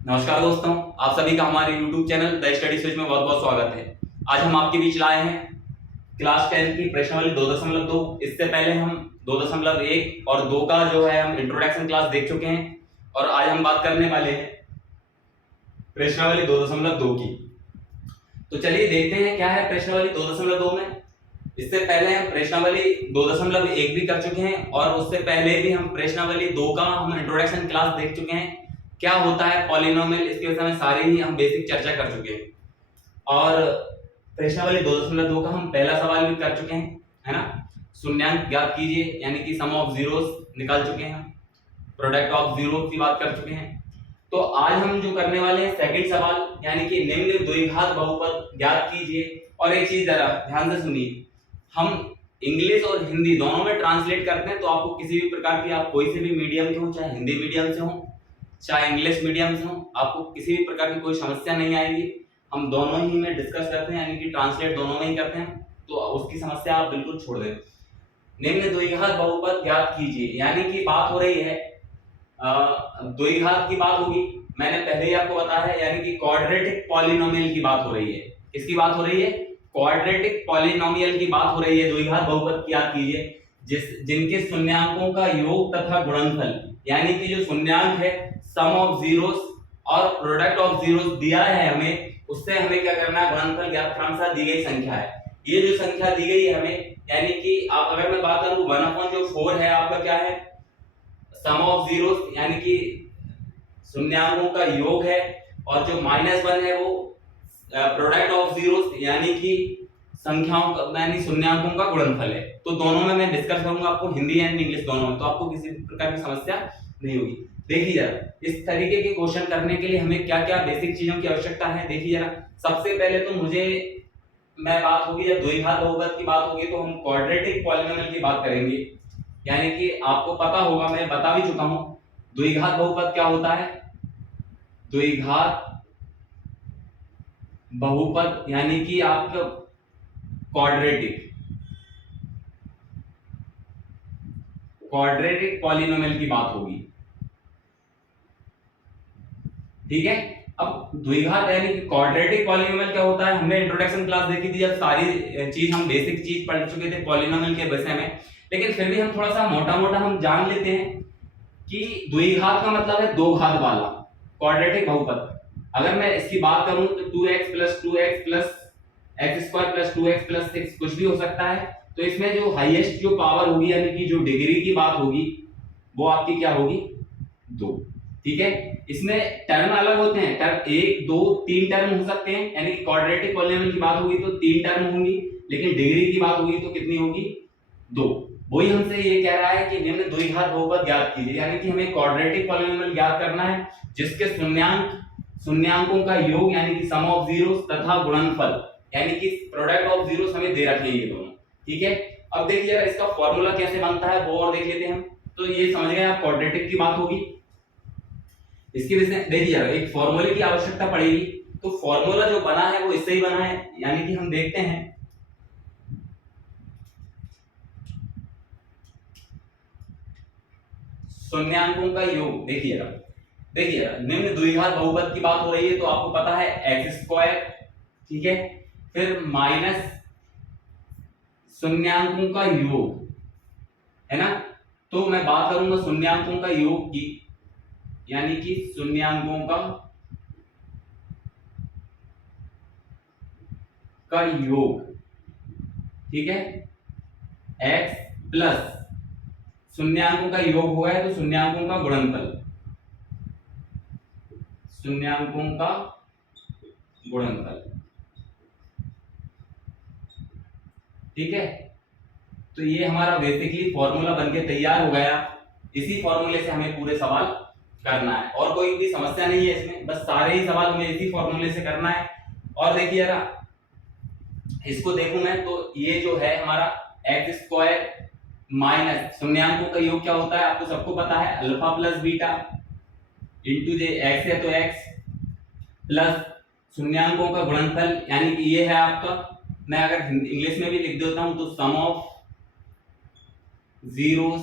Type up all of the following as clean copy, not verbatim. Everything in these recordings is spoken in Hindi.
नमस्कार दोस्तों, आप सभी का हमारे YouTube channel the study switch में बहुत बहुत स्वागत है। आज हम आपके बीच लाए हैं क्लास 10 की प्रश्नावली 2.2। इससे पहले हम 2.1 और 2 का जो है हम इंट्रोडक्शन क्लास देख चुके हैं और आज हम बात करने वाले हैं प्रश्नावली 2.2 की। तो चलिए देखते हैं क्या है प्रश्नावली 2.2 में। इससे पहले हम प्रश्नावली 2.1 भी कर चुके हैं और उससे पहले भी हम प्रश्नावली 2 का हम इंट्रोडक्शन क्लास देख चुके हैं। क्या होता है पॉलिनोमियल, इसके विषय में सारी ही हम बेसिक चर्चा कर चुके हैं और प्रश्नावली 2.2 का हम पहला सवाल भी कर चुके हैं, है ना। शून्यांक ज्ञात कीजिए, यानी कि सम ऑफ जीरोस निकाल चुके हैं, प्रोडक्ट ऑफ जीरो की बात कर चुके हैं। तो आज हम जो करने वाले हैं सेकंड सवाल, यानी कि निम्न द्विघात बहुपद ज्ञात कीजिए। और एक चीज जरा ध्यान से सुनिए, हम इंग्लिश और हिंदी दोनों में ट्रांसलेट करते हैं, तो आपको किसी भी प्रकार की, आप कोई से भी मीडियम के हो, चाहे हिंदी मीडियम से हो चाहे इंग्लिश मीडियम से हो, आपको किसी भी प्रकार की कोई समस्या नहीं आएगी। हम दोनों ही में डिस्कस करते हैं, यानी कि ट्रांसलेट दोनों में ही करते हैं, तो उसकी समस्या आप बिल्कुल छोड़ दें। निम्न द्विघात बहुपद ज्ञात कीजिए, यानी कि बात हो रही है द्विघात की बात होगी। मैंने पहले ही आपको बताया है, यानी कि क्वाड्रेटिक पॉलिनोमियल की बात हो रही है। किसकी बात हो रही है? क्वाड्रेटिक पॉलिनोमियल की बात हो रही है। द्विघात बहुपद ज्ञात कीजिए जिनके शून्यांकों का योग तथा गुणनफल, यानी कि जो शून्यांक है, सम ऑफ जीरोस और प्रोडक्ट ऑफ जीरोस दिया है हमें, उससे हमें क्या करना है, गुणनफल ज्ञात क्रमशः दी गई संख्या है। ये जो संख्या दी गई है हमें, यानी कि आप अगर मैं बात करूं 1/4 है आपका क्या है, सम ऑफ जीरोस यानी कि शून्यांकों का योग है, और जो -1 है वो प्रोडक्ट ऑफ जीरोस यानी कि संख्याओं का यानी शून्यांकों का गुणनफल है। तो दोनों में मैं डिस्कस करूंगा आपको, हिंदी एंड इंग्लिश दोनों में, तो आपको किसी प्रकार की समस्या नहीं होगी। देखिए जरा, इस तरीके के क्वेश्चन करने के लिए हमें क्या क्या बेसिक चीजों की आवश्यकता है। देखिए जरा, सबसे पहले तो मुझे मैं बात होगी, जब द्विघात बहुपद की बात होगी तो हम क्वाड्रेटिक पॉलिनोमियल की बात करेंगे। यानी कि आपको पता होगा, मैं बता भी चुका हूं, द्विघात बहुपद क्या होता है। द्विघात बहुपद यानी कि आपका क्वाड्रेटिक क्वाड्रेटिक पॉलिनोमियल की बात होगी, ठीक है। अब द्विघात यानी कि क्वाड्रेटिक पॉलिनोमियल क्या होता है, हमने इंट्रोडक्शन क्लास देखी थी, जब सारी चीज हम बेसिक चीज पढ़ चुके थे पॉलिनोमियल के विषय में। लेकिन फिर भी हम थोड़ा सा मोटा मोटा हम जान लेते हैं कि द्विघात का मतलब है दो घात वाला क्वाड्रेटिक बहुपद। अगर मैं इसकी बात करूं तो 2x + 2x + x² + 2x + 6 कुछ भी हो सकता है। तो इसमें जो हाईएस्ट जो पावर होगी, यानी कि जो डिग्री की बात होगी, वो आपकी क्या होगी, 2, ठीक है। इसमें टर्म अलग होते हैं, टर्म 1 2 3 टर्म हो सकते हैं, यानी कि क्वाड्रेटिक पॉलिनोमियल की बात होगी तो 3 टर्म होंगी, लेकिन डिग्री की बात होगी तो कितनी होगी, 2। वही हमसे ये कह रहा है कि निम्न द्विघात बहुपद ज्ञात कीजिए, यानी कि हमें क्वाड्रेटिक पॉलिनोमियल ज्ञात करना है जिसके शून्यांकों का योग, यानी कि सम ऑफ जीरोस तथा गुणनफल, यानी कि प्रोडक्ट ऑफ जीरोस हमें दे रखे हैं ये दोनों, ठीक है। अब देखिए जरा इसका फॉर्मूला कैसे बनता है वो और देख लेते हैं हम। तो ये समझ गए आप, क्वाड्रेटिक की बात होगी। इसके विषय देखिए जरा, एक फॉर्मूले की आवश्यकता पड़ेगी। तो फॉर्मूला जो बना है वो इससे ही बना है, यानी कि हम देखते हैं शून्यांकों का योग। देखिए निम्न द्विघात बहुपद की बात हो रही है, तो आपको पता है x², ठीक है, फिर माइनस शून्यांकों का योग, है ना। तो मैं बात करूंगा शून्यांकों का योग की, यानी कि शून्यांकों का योग, ठीक है, x प्लस शून्यांकों का योग हुआ है तो शून्यांकों का गुणनफल, शून्यांकों का गुणनफल, ठीक है। तो ये हमारा बेसिकली फॉर्मूला बनके तैयार हो गया। इसी फॉर्मूले से हमें पूरे सवाल करना है और कोई भी समस्या नहीं है इसमें, बस सारे ही सवाल हमें इसी फॉर्मूले से करना है। और देखिए जरा, इसको देखूं मैं तो ये जो है हमारा x² माइनस शून्यांकों का योग क्या होता है, आपको सबको पता है, अल्फा प्लस बीटा इंटू जे x है तो x प्लस शून्यांकों का गुणनफल, यानी कि ये है आपका, मैं अगर इंग्लिश में भी लिख देता हूं तो सम ऑफ जीरोस,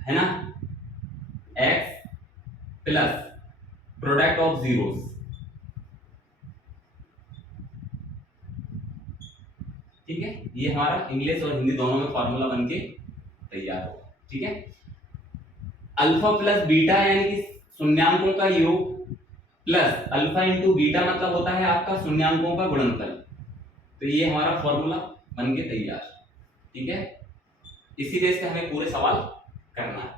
है ना, x plus product of zeros, ठीक है। ये हमारा इंग्लिश और हिंदी दोनों में फॉर्मूला बनके तैयार होगा, ठीक है। अल्फा प्लस बीटा यानी कि शून्यांकों का योग प्लस अल्फा इंटू बीटा मतलब होता है आपका शून्यांकों का गुणनफल। तो ये हमारा फॉर्मूला बनके तैयार, ठीक है। इसी बेस पे हमें पूरे सवाल करना है,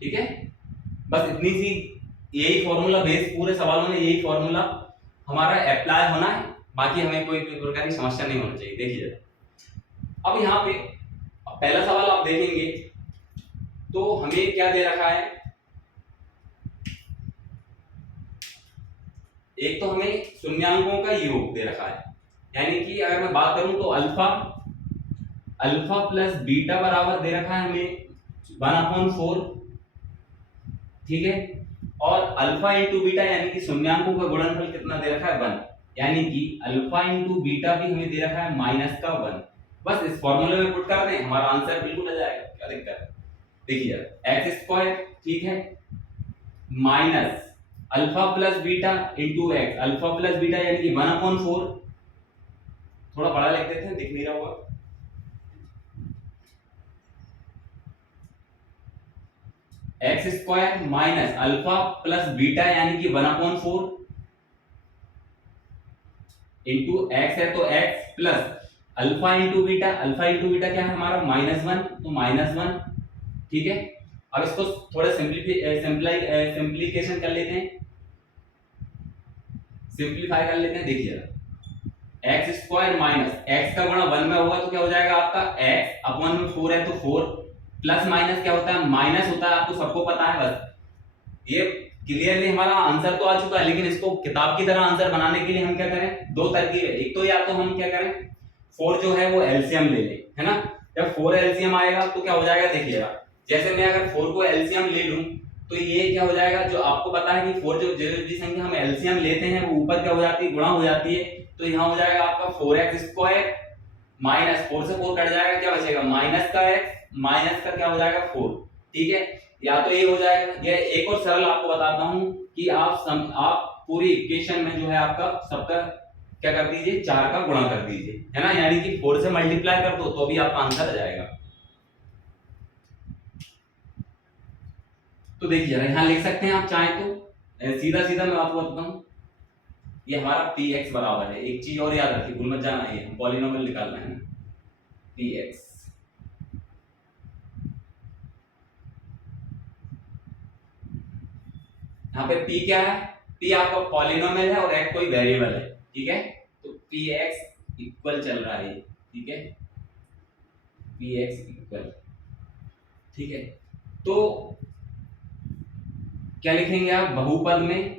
ठीक है। बस इतनी सी यही फॉर्मूला बेस, पूरे सवालों में यही फॉर्मूला हमारा अप्लाई होना है, बाकी हमें कोई प्रकार की समस्या नहीं होनी चाहिए। देखिए अब यहाँ पे पहला सवाल आप देखेंगे तो हमें क्या दे रखा है, एक तो हमें शून्यांकों का योग दे रखा है, यानी कि अगर मैं बात करूं तो अल्फा प्लस बीटा बराबर दे रखा है हमें 1/4, ठीक है। और अल्फा इंटू बीटा यानी कि शून्यांकों का गुणनफल कितना दे रखा है 1, यानी कि अल्फा इंटू बीटा भी हमें दे रखा है -1। बस इस फॉर्मूले में पुट कर दें, हमारा आंसर बिल्कुल आ जाएगा, क्या दिक्कत है। देखिए x², ठीक है, minus alpha plus beta into x, alpha plus beta यानी कि 1/4, थोड़ा बड़ा लिख देते हैं, दिख नहीं रहा होगा, x² minus alpha plus beta यानी कि 1/4 इंटू एक्स है तो x plus alpha into beta, alpha into beta क्या है हमारा -1, तो -1, ठीक है। अब इसको थोड़ा सिंप्लीकेशन कर लेते हैं, सिंप्लीफाई कर लेते हैं। देखिए x² माइनस x का गुणा 1 में होगा तो क्या हो जाएगा आपका x अपॉन में 4 है तो 4, प्लस माइनस क्या होता है, माइनस होता है, आपको सबको पता है। बस ये क्लियरली हमारा आंसर तो आ चुका है, लेकिन इसको किताब की तरह आंसर बनाने के लिए हम क्या करें, दो तरकीब है। एक तो या तो हम क्या करें, 4 जो है वो एलसीएम ले लें, है ना। जब 4 एलसीएम आएगा तो क्या हो जाएगा, देखिएगा जैसे मैं अगर 4 को एलसीएम ले लूं तो ये क्या हो जाएगा, जो आपको पता है कि 4 जो संख्या हम एलसीएम लेते हैं वो ऊपर क्या हो जाती है, गुणा हो जाती है। तो यहाँ हो जाएगा आपका 4x² माइनस 4 से 4 कट जाएगा, क्या बचेगा माइनस का x, माइनस का क्या हो जाएगा 4, ठीक है। या तो ये हो जाएगा, ये एक और सरल आपको बताता हूं कि आप पूरी इक्वेशन में जो है आपका सबका क्या कर दीजिए, 4 का गुणा कर दीजिए, है ना, यानी कि 4 से मल्टीप्लाई कर दो तो भी आपका आंसर आ जाएगा। तो देखिए यहां लिख सकते हैं आप चाहें तो, सीधा सीधा मैं आपको बताता हूं, ये हमारा px बराबर है, एक चीज और याद रखिए, भूल मत जाना, ये हम पॉलिनोमियल निकाल रहे हैं px, यहाँ पे p क्या है, p आपका पॉलिनोमियल है और x कोई वेरिएबल है, ठीक है। तो px इक्वल चल रहा है, ठीक है, px इक्वल, ठीक है। तो क्या लिखेंगे आप, बहुपद में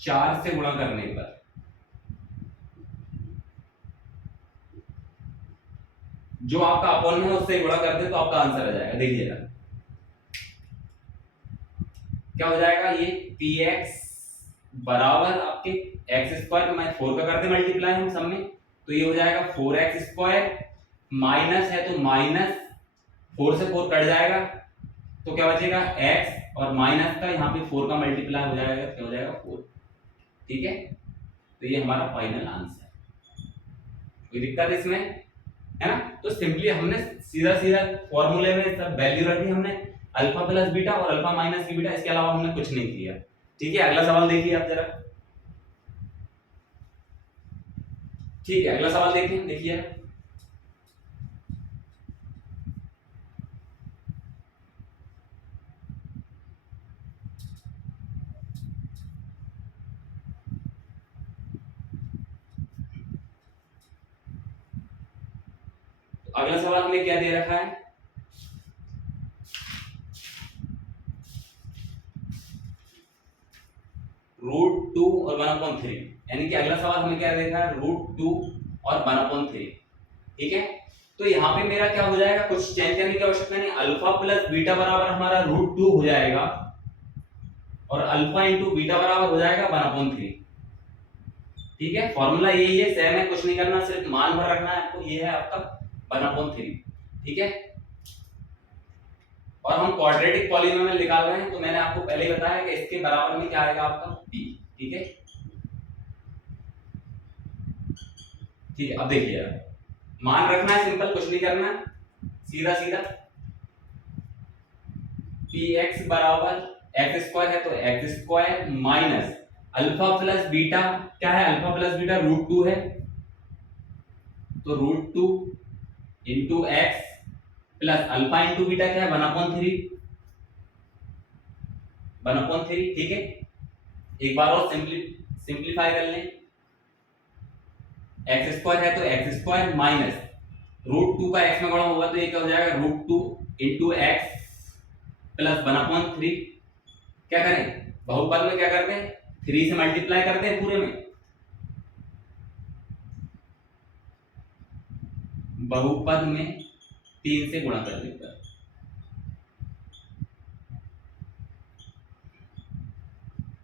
चार से गुणा करने पर जो आपका अपॉन है उससे गुणा कर दे तो आपका आंसर आ जाएगा। देखिएगा क्या हो जाएगा, ये px बराबर आपके x² में 4 का करते मल्टीप्लाई हम सब में, तो ये हो जाएगा 4x² माइनस है तो माइनस 4 से 4 कट जाएगा तो क्या बचेगा x, और माइनस का यहाँ पे 4 का मल्टीप्लाई हो जाएगा, क्या हो जाएगा 4, ठीक है। तो ये हमारा फाइनल आंसर है, कोई दिक्कत इसमें, है ना। तो सिंपली हमने सीधा सीधा फॉर्मूले में सब वैल्यू रखी हमने, अल्फा प्लस बीटा और अल्फा माइनस की बीटा, इसके अलावा हमने कुछ नहीं किया, ठीक है। अगला सवाल देखिए आप जरा, ठीक है, अगला सवाल देखिए, देखिए अगला सवाल हमें क्या दे रखा है, √2 और 1/3, यानी कि अगला सवाल हमें क्या देखा है, √2 और 1/3, ठीक है। तो यहाँ पे मेरा क्या हो जाएगा, कुछ चेंज करने की आवश्यकता नहीं, अल्फा प्लस बीटा बराबर हमारा √2 हो जाएगा और अल्फा इंटू बीटा बराबर हो जाएगा 1/3, ठीक है। फॉर्मूला यही है, सेम है, कुछ नहीं करना, सिर्फ मान भर रखना है आपको, ये है आपका 1/3, ठीक है। और हम क्वाड्रेटिक पॉलिनोमियल निकाल रहे हैं, तो मैंने आपको पहले ही बताया कि इसके बराबर में क्या आएगा आपका p। ठीक है, ठीक है। अब देखिए, मान रखना है, सिंपल, कुछ नहीं करना है, सीधा सीधा px बराबर एक्स स्क्वायर है तो x square minus alpha plus beta, क्या है अल्फा प्लस बीटा, √2 है, तो √2 into x plus alpha into beta क्या है 1/3, 1/3। ठीक है, एक बार और सिंप्लीफाई कर लें, एक्स स्क्वायर है तो एक्स स्क्वायर माइनस √2 का एक्स में गुणा होगा तो ये क्या हो जाएगा √2 इंटू एक्स प्लस 1/3। क्या करें, बहुपद में क्या करते हैं 3 से मल्टीप्लाई करते हैं पूरे में, बहुपद में 3 से गुणा कर देते हैं।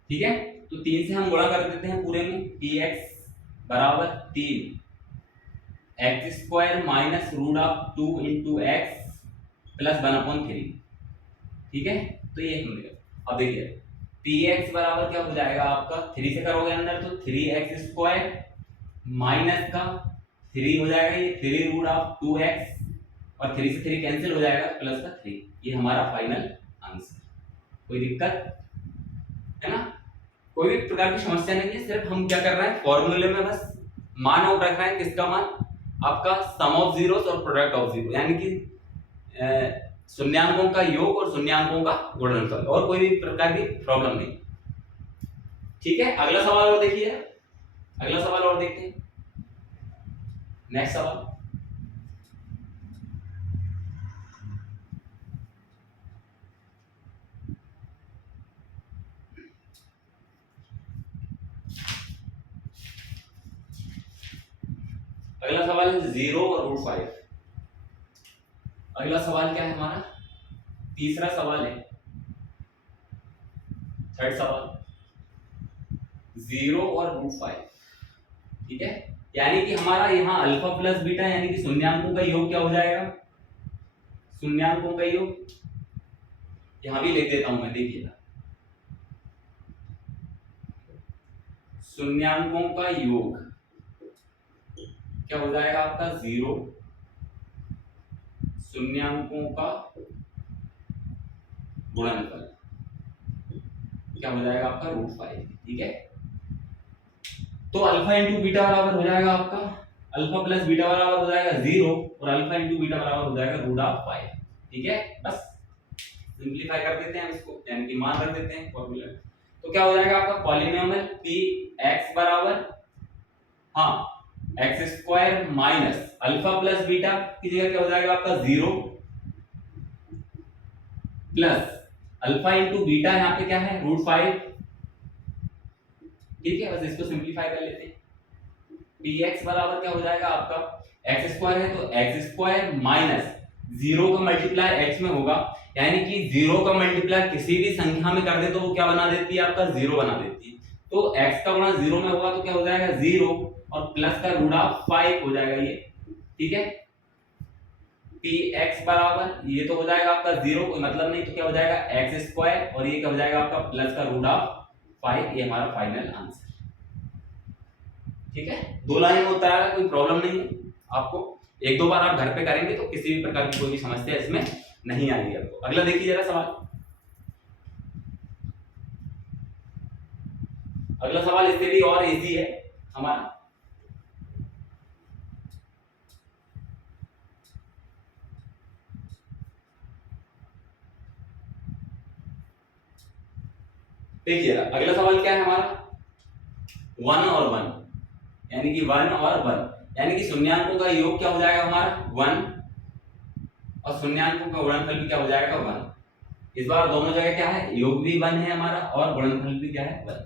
ठीक है, तो 3 से हम गुणा कर देते हैं पूरे में, px बराबर 3 x square minus √2 into x plus 1/3। ठीक है, तो ये हमने किया। अब देखिए px बराबर क्या हो जाएगा आपका, 3 से करोगे अंदर तो 3x स्क्वायर माइनस का 3 हो जाएगा, ये 3√2x और 3 से 3 कैंसिल हो जाएगा, प्लस का 3। ये हमारा फाइनल आंसर। कोई दिक्कत है ना, कोई भी प्रकार की समस्या नहीं है, सिर्फ हम क्या कर रहे हैं फॉर्मूले में बस मान आउट रख रहे हैं, किसका मान, आपका सम ऑफ जीरोस और प्रोडक्ट ऑफ जीरो, यानी कि शून्यांकों का योग और शून्यांकों का गुणनफल, और कोई भी प्रकार की प्रॉब्लम नहीं। ठीक है, अगला सवाल और देखिए, अगला सवाल और देखते हैं, नेक्स्ट सवाल। अगला सवाल है 0 और √5। अगला सवाल क्या है हमारा, तीसरा सवाल है, थर्ड सवाल, 0 और √5। ठीक है, यानी कि हमारा यहाँ अल्फा प्लस बीटा यानी कि शून्यांकों का योग क्या हो जाएगा, शून्यांकों का योग, यहां भी लिख देता हूं मैं, देखिएगा शून्यांकों का योग क्या हो जाएगा आपका 0, शून्यांकों का गुणनफल क्या हो जाएगा आपका √5। ठीक है, तो अल्फा इंटू बीटा बराबर हो जाएगा आपका, अल्फा प्लस बीटा बराबर हो जाएगा 0 और अल्फा इंटू बीटा बराबर हो जाएगा √5। ठीक है, बस सिंपलीफाई कर देते हैं इसको, यानी कि मान रख देते हैं फॉर्मूला। तो क्या हो जाएगा आपका पॉलिनोमियल px बराबर, हाँ, x square minus alpha plus beta की जगह क्या हो जाएगा आपका 0 प्लस अल्फा इंटू बीटा, यहाँ पे क्या है √5। ठीक है, बस इसको सिंपलीफाई कर लेते हैं, px बराबर क्या हो जाएगा आपका, एक्स स्क्वायर है तो एक्स स्क्वायर माइनस 0 का मल्टीप्लाई x में होगा, यानी कि 0 का मल्टीप्लाई किसी भी संख्या में कर दे तो वो क्या बना देती है आपका 0 बना देती है, तो x का गुणा 0 में होगा तो क्या हो जाएगा 0 और प्लस का √5 हो जाएगा ये। ठीक है, px बराबर ये तो हो जाएगा आपका 0, कोई मतलब नहीं, तो क्या हो जाएगा एक्स स्क्वायर और ये क्या हो जाएगा आपका प्लस का √5। ये हमारा फाइनल आंसर। ठीक है, 2 लाइन में उत्तर आएगा, कोई प्रॉब्लम नहीं है आपको, एक दो बार आप घर पे करेंगे तो किसी भी प्रकार की कोई भी समस्या इसमें नहीं आएगी आपको। अगला देखिए जरा सवाल, अगला सवाल इससे भी और इजी है हमारा। देखिए अगला सवाल क्या है हमारा, 1 और 1, यानी कि 1 और 1, यानी कि शून्यांकों का योग क्या हो जाएगा हमारा 1 और शून्यांकों का गुणनफल भी क्या हो जाएगा 1। इस बार दोनों जगह क्या है, योग भी 1 है हमारा और गुणनफल भी क्या है 1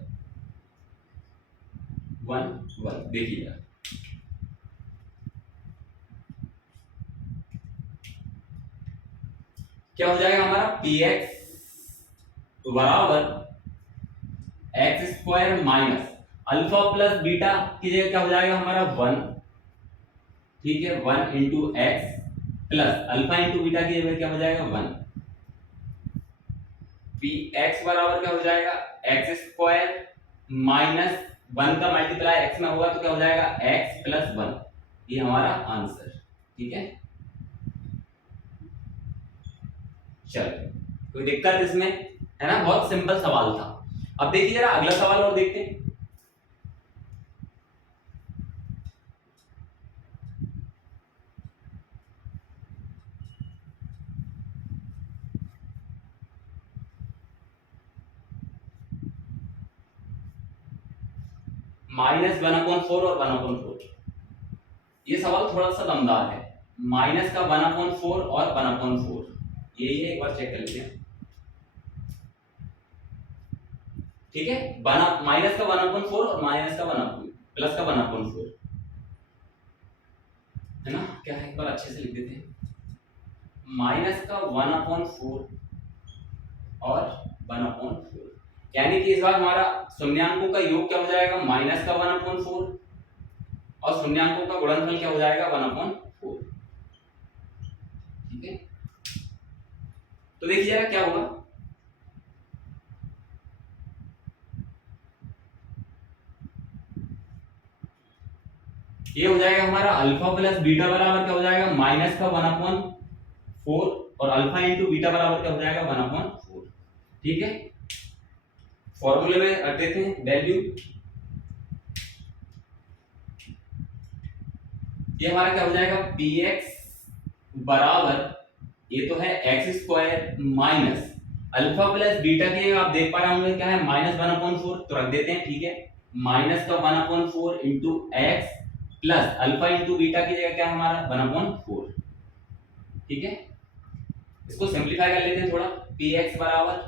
1। देखिएगा क्या हो जाएगा हमारा, px बराबर x square minus alpha plus beta की जगह क्या हो जाएगा हमारा 1। ठीक है, 1 into x plus alpha into beta की जगह क्या हो जाएगा 1। पी एक्स बराबर क्या हो जाएगा एक्स स्क्वायर माइनस 1 का मल्टीप्लाई एक्स में होगा तो क्या हो जाएगा एक्स प्लस 1। ये हमारा आंसर। ठीक है, चलो कोई दिक्कत इसमें है ना, बहुत सिंपल सवाल था। अब देखिए जरा अगला सवाल और देखते हैं। -1/4 और 1/4, ये सवाल थोड़ा सा दमदार है। माइनस का 1/4 और 1/4 यही है, एक बार चेक कर लेते हैं। ठीक है, माइनस का 1/4 और माइनस का 1 प्लस का 1/4 है ना, क्या है एक बार अच्छे से लिख देते हैं। माइनस का 1/4 और 1/4, यानी कि इस बार हमारा शून्यांकों का योग क्या हो जाएगा माइनस का 1/4 और शून्यांकों का गुणनफल क्या हो जाएगा 1/4। ठीक है, तो देखिए जरा क्या होगा। ये हो जाएगा हमारा अल्फा प्लस बीटा बराबर क्या हो जाएगा माइनस का 1/4 और अल्फा इंटू बीटा बराबर क्या हो जाएगा 1/4। ठीक है, फॉर्मूले में रख देते हैं वैल्यू। ये हमारा क्या हो जाएगा px बराबर, ये तो है x square minus alpha plus beta के आप देख पा रहे होंगे क्या है -1/4, तो रख देते हैं। ठीक है, माइनस का 1/4 into x plus alpha into beta की जगह क्या है हमारा 1/4। ठीक है, इसको सिंपलीफाई कर लेते हैं थोड़ा। px बराबर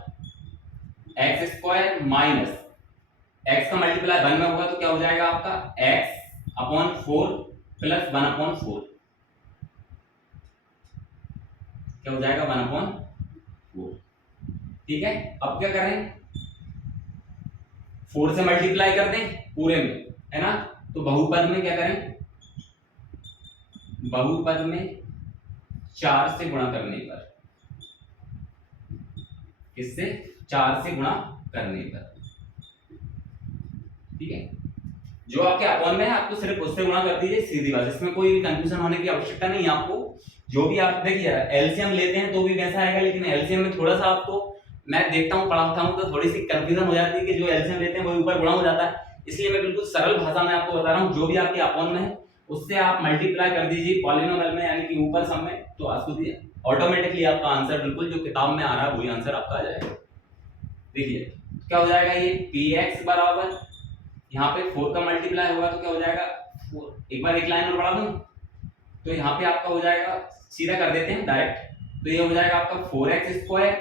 एक्स स्क्वायर माइनस एक्स का मल्टीप्लाई 1 में होगा तो क्या हो जाएगा आपका x अपॉन 4 प्लस 1/4, क्या हो जाएगा 1/4। ठीक है, अब क्या करें 4 से मल्टीप्लाई कर दें पूरे में, है ना, तो बहुपद में क्या करें, बहुपद में 4 से गुणा करने पर, किससे 4 से गुणा करने पर। ठीक है, जो आपके अपॉन में है आपको सिर्फ उससे गुणा कर दीजिए, सीधी बात, इसमें कोई भी कंफ्यूजन होने की आवश्यकता नहीं है आपको। जो भी आप देखिए एलसीएम लेते हैं तो भी वैसा आएगा, लेकिन एलसीएम में थोड़ा सा आपको मैं देखता हूँ पढ़ाता हूँ तो थोड़ी सी कंफ्यूजन हो जाती है कि जो एलसीएम लेते हैं वो ऊपर गुणा हो जाता है, इसलिए मैं बिल्कुल सरल भाषा में आपको बता रहा हूँ। जो भी आपके अपॉन में है उससे आप मल्टीप्लाई कर दीजिए पॉलिनोमियल में, यानी कि ऊपर सम में, तो आपको ऑटोमेटिकली आपका आंसर बिल्कुल जो किताब में आ रहा है वही आंसर आपका आ जाएगा। देखिए क्या हो जाएगा, ये px बराबर यहाँ पे 4 का मल्टीप्लाई होगा तो क्या हो जाएगा 4, एक बार एक लाइन और बढ़ा दूं तो यहाँ पे आपका हो जाएगा, सीधा कर देते हैं डायरेक्ट, तो ये हो जाएगा आपका 4x स्क्वायर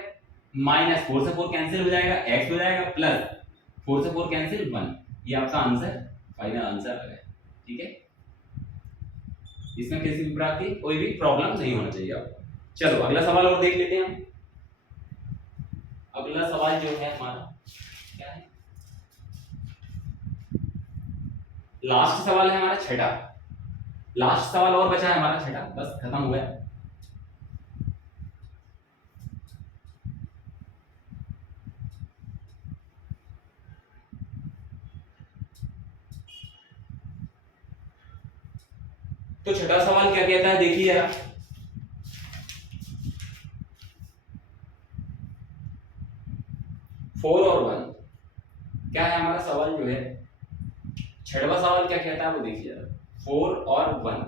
माइनस 4 से 4 कैंसिल हो जाएगा, x हो जाएगा प्लस 4 से 4 कैंसिल 1। ये आपका आंसर, फाइनल आंसर आ गया। ठीक है, इसमें किसी भी प्रकार की कोई भी प्रॉब्लम नहीं होना चाहिए आपको। चलो अगला सवाल और देख लेते हैं हम। अगला सवाल जो है हमारा क्या है, लास्ट सवाल है हमारा छठा, लास्ट सवाल और बचा है हमारा छठा, बस खत्म हो गया। तो छठा सवाल क्या कहता है देखिए जरा, फोर और 1, क्या है हमारा सवाल जो है, छठवां सवाल क्या कहता है वो देखिए जरा। 4 और 1,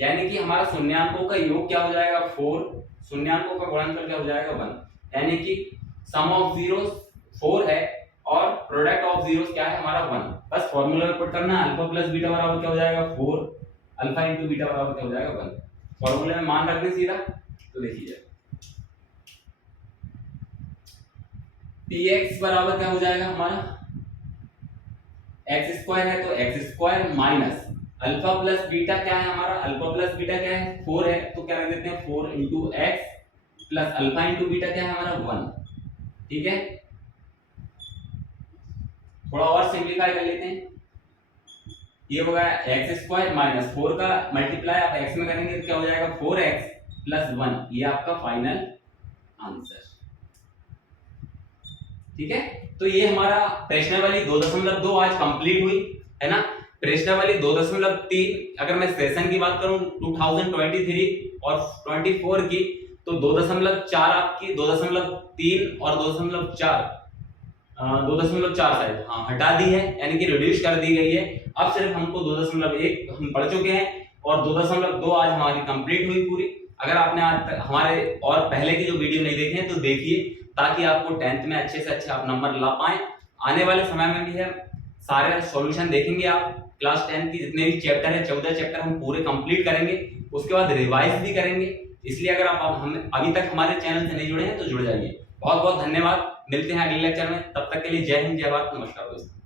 यानी कि हमारा शून्यांकों का योग क्या हो जाएगा 4, शून्यांकों का गुणनफल क्या हो जाएगा 1, यानी कि सम ऑफ जीरोस 4 है और प्रोडक्ट ऑफ जीरोस क्या है हमारा 1। बस फॉर्मूला में पुट करना है, अल्फा प्लस बीटा बराबर क्या हो जाएगा 4, अल्फा इंटू बीटा बराबर क्या हो जाएगा 1। फॉर्मूले में मान रख दें सीधा, तो देखिए px बराबर क्या हो जाएगा हमारा, एक्स स्क्वायर है तो x square minus alpha plus beta क्या है हमारा, अल्फा प्लस बीटा क्या है 4 है तो क्या रख देते हैं 4 into x plus alpha into beta क्या है हमारा 1। ठीक है, थोड़ा और सिंप्लीफाई कर लेते हैं, ये होगा एक्स स्क्वायर माइनस 4 का मल्टीप्लाई आप एक्स में करेंगे तो क्या हो जाएगा 4x +1, ये आपका फाइनल आंसर। ठीक है, तो ये हमारा प्रश्नावली 2.2 आज कंप्लीट हुई है ना। प्रश्नावली 2.3 अगर मैं सेशन की बात करूं 2023 और 24 की, तो 2.4 आपकी 2.3 और 2.4 शायद हाँ हटा दी है, यानी कि रिड्यूस कर दी गई है। अब सिर्फ हमको 2.1 हम पढ़ चुके हैं और 2.2 आज हमारी कंप्लीट हुई पूरी। अगर आपने आज तक हमारे और पहले की जो वीडियो नहीं देखे हैं तो देखिए, ताकि आपको 10th में अच्छे से अच्छे आप नंबर ला पाए। आने वाले समय में भी है सारे सॉल्यूशन देखेंगे आप। क्लास 10 की जितने भी चैप्टर है 14 चैप्टर हम पूरे कंप्लीट करेंगे, उसके बाद रिवाइज भी करेंगे। इसलिए अगर आप हम अभी तक हमारे चैनल से नहीं जुड़े हैं तो जुड़ जाइए। बहुत बहुत धन्यवाद, मिलते हैं अगले लेक्चर में, तब तक के लिए जय हिंद, जय भारत, नमस्कार दोस्तों।